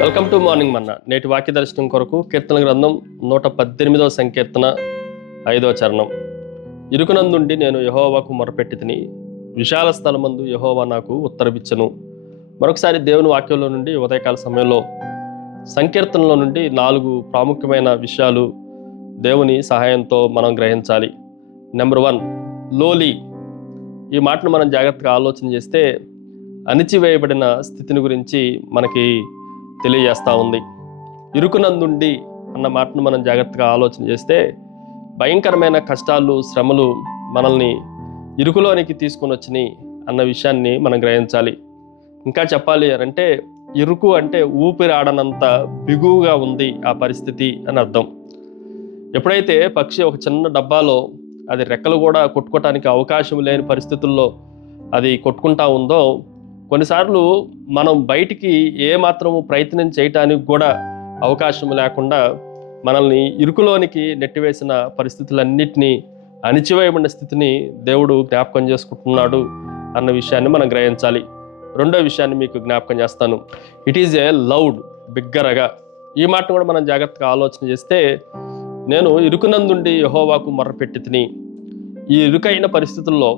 Welcome to morning మన్నా. నేటి వాక్య దర్శనం కొరకు కీర్తన గ్రంథం 118వ సంకీర్తన 5వ చరణం. ఇరుకునందుండి నేను యెహోవాకు మొరపెట్టి తిని, విశాల స్థలమందు యెహోవా నాకు ఉత్తరమిచ్చెను. మరొకసారి దేవుని వాక్యంలో నుండి ఉదయకాల సమయంలో సంకీర్తనలో నుండి 4 ప్రాముఖ్యమైన విషయాలు దేవుని సహాయంతో మనం గ్రహించాలి. Number 1, lowly. ఈ మాటను మనం జాగ్రత్తగా ఆలోచన చేస్తే అణిచివేయబడిన స్థితిని గురించి మనకి తెలియజేస్తూ ఉంది. ఇరుకునందుండి అన్న మాటను మనం జాగ్రత్తగా ఆలోచన చేస్తే భయంకరమైన కష్టాలు, శ్రమలు మనల్ని ఇరుకులోనికి తీసుకొని వచ్చినాయి అన్న విషయాన్ని మనం గ్రహించాలి. ఇంకా చెప్పాలి అంటే ఇరుకు అంటే ఊపిరి ఆడనంత బిగువుగా ఉంది ఆ పరిస్థితి అని అర్థం. ఎప్పుడైతే పక్షి ఒక చిన్న డబ్బాలో అది రెక్కలు కూడా కొట్టుకోవటానికి అవకాశం లేని పరిస్థితుల్లో అది కొట్టుకుంటా ఉందో, కొన్నిసార్లు మనం బయటికి ఏమాత్రము ప్రయత్నం చేయటానికి కూడా అవకాశం లేకుండా మనల్ని ఇరుకులోనికి నెట్టివేసిన పరిస్థితులన్నిటినీ, అణిచివేయబడిన స్థితిని దేవుడు జ్ఞాపకం చేసుకుంటున్నాడు అన్న విషయాన్ని మనం గ్రహించాలి. రెండో విషయాన్ని మీకు జ్ఞాపకం చేస్తాను. ఇట్ ఈజ్ ఏ లౌడ్, బిగ్గరగా. ఈ మాట కూడా మనం జాగ్రత్తగా ఆలోచన చేస్తే, నేను ఇరుకునందుండి యెహోవాకు మొర్రపెట్టి తిని. ఈ ఇరుకైన పరిస్థితుల్లో,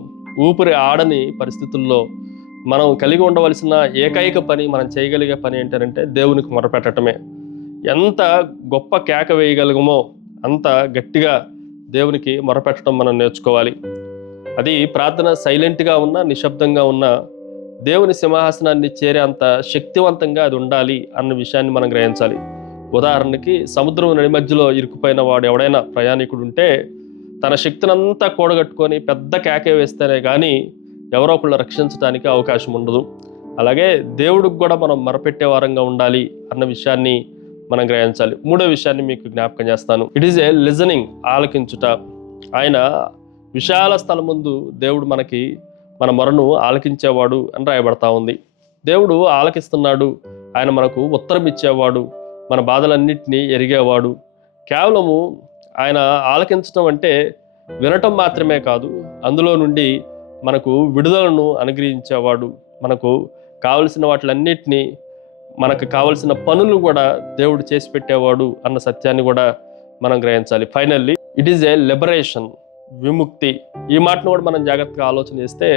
ఊపిరి ఆడని పరిస్థితుల్లో మనం కలిగి ఉండవలసిన ఏకైక పని, మనం చేయగలిగే పని ఏంటంటే దేవునికి మొరపెట్టడమే. ఎంత గొప్ప కేక వేయగలగమో అంత గట్టిగా దేవునికి మొరపెట్టడం మనం నేర్చుకోవాలి. అది ప్రార్థన సైలెంట్గా ఉన్నా, నిశ్శబ్దంగా ఉన్నా దేవుని సింహాసనాన్ని చేరే అంత శక్తివంతంగా అది ఉండాలి అన్న విషయాన్ని మనం గ్రహించాలి. ఉదాహరణకి సముద్రం నడి మధ్యలో ఇరుక్కుపోయిన వాడు ఎవడైనా ప్రయాణికుడు ఉంటే తన శక్తినంతా కూడగట్టుకొని పెద్ద కేకే వేస్తేనే కానీ ఎవరో ఒకళ్ళు రక్షించడానికి అవకాశం ఉండదు. అలాగే దేవుడికి కూడా మనం మొరపెట్టే వారంగా ఉండాలి అన్న విషయాన్ని మనం గ్రహించాలి. మూడో విషయాన్ని మీకు జ్ఞాపకం చేస్తాను. ఇట్ ఈజ్ ఏ లిజనింగ్, ఆలకించుట. ఆయన విశాల స్థలం ముందు దేవుడు మనకి మన మొరను ఆలకించేవాడు అని రాయబడతా ఉంది. దేవుడు ఆలకిస్తున్నాడు, ఆయన మనకు ఉత్తరం ఇచ్చేవాడు, మన బాధలన్నింటినీ ఎరిగేవాడు. కేవలము ఆయన ఆలకించడం అంటే వినటం మాత్రమే కాదు, అందులో నుండి మనకు విడుదలను అనుగ్రహించేవాడు. మనకు కావలసిన వాటిలన్నిటినీ, మనకు కావలసిన పనులు కూడా దేవుడు చేసి పెట్టేవాడు అన్న సత్యాన్ని కూడా మనం గ్రహించాలి. Finally it is A liberation, విముక్తి. ఈ మాటను కూడా మనం జాగ్రత్తగా ఆలోచన చేస్తే,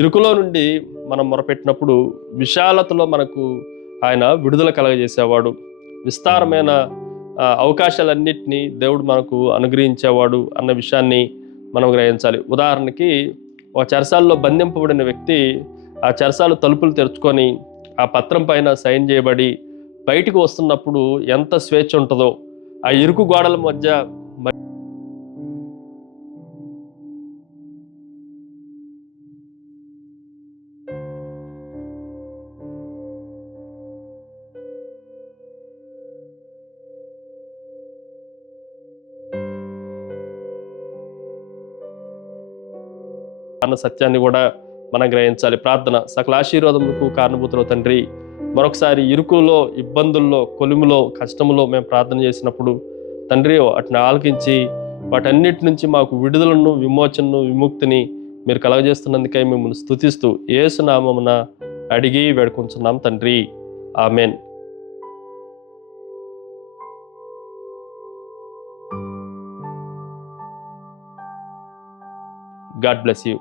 ఇరుకులో నుండి మనం మొరపెట్టినప్పుడు విశాలతలో మనకు ఆయన విడుదల కలగజేసేవాడు. విస్తారమైన అవకాశాలన్నిటినీ దేవుడు మనకు అనుగ్రహించేవాడు అన్న విషయాన్ని మనం గ్రహించాలి. ఉదాహరణకి ఒక చెరసాలలో బంధింపబడిన వ్యక్తి ఆ చెరసాల తలుపులు తెరుచుకొని ఆ పత్రం పైన సైన్ చేయబడి బయటికి వస్తున్నప్పుడు ఎంత స్వేచ్ఛ ఉంటుందో, ఆ ఇరుకు గోడల మధ్య అన్న సత్యాన్ని కూడా మనం గ్రహించాలి. ప్రార్థన. సకల ఆశీర్వాదములకు కారణభూతులు తండ్రి, మరొకసారి ఇరుకులో, ఇబ్బందుల్లో, కొలిములో, కష్టములో మేము ప్రార్థన చేసినప్పుడు తండ్రి వాటిని ఆలకించి వాటన్నిటి నుంచి మాకు విడుదలను, విమోచనను, విముక్తిని మీరు కలగజేస్తున్నందుకై మిమ్మల్ని స్తుతిస్తూ యేసు నామమున అడిగి వేడుకుంటున్నాం తండ్రి. ఆమెన్. God bless you.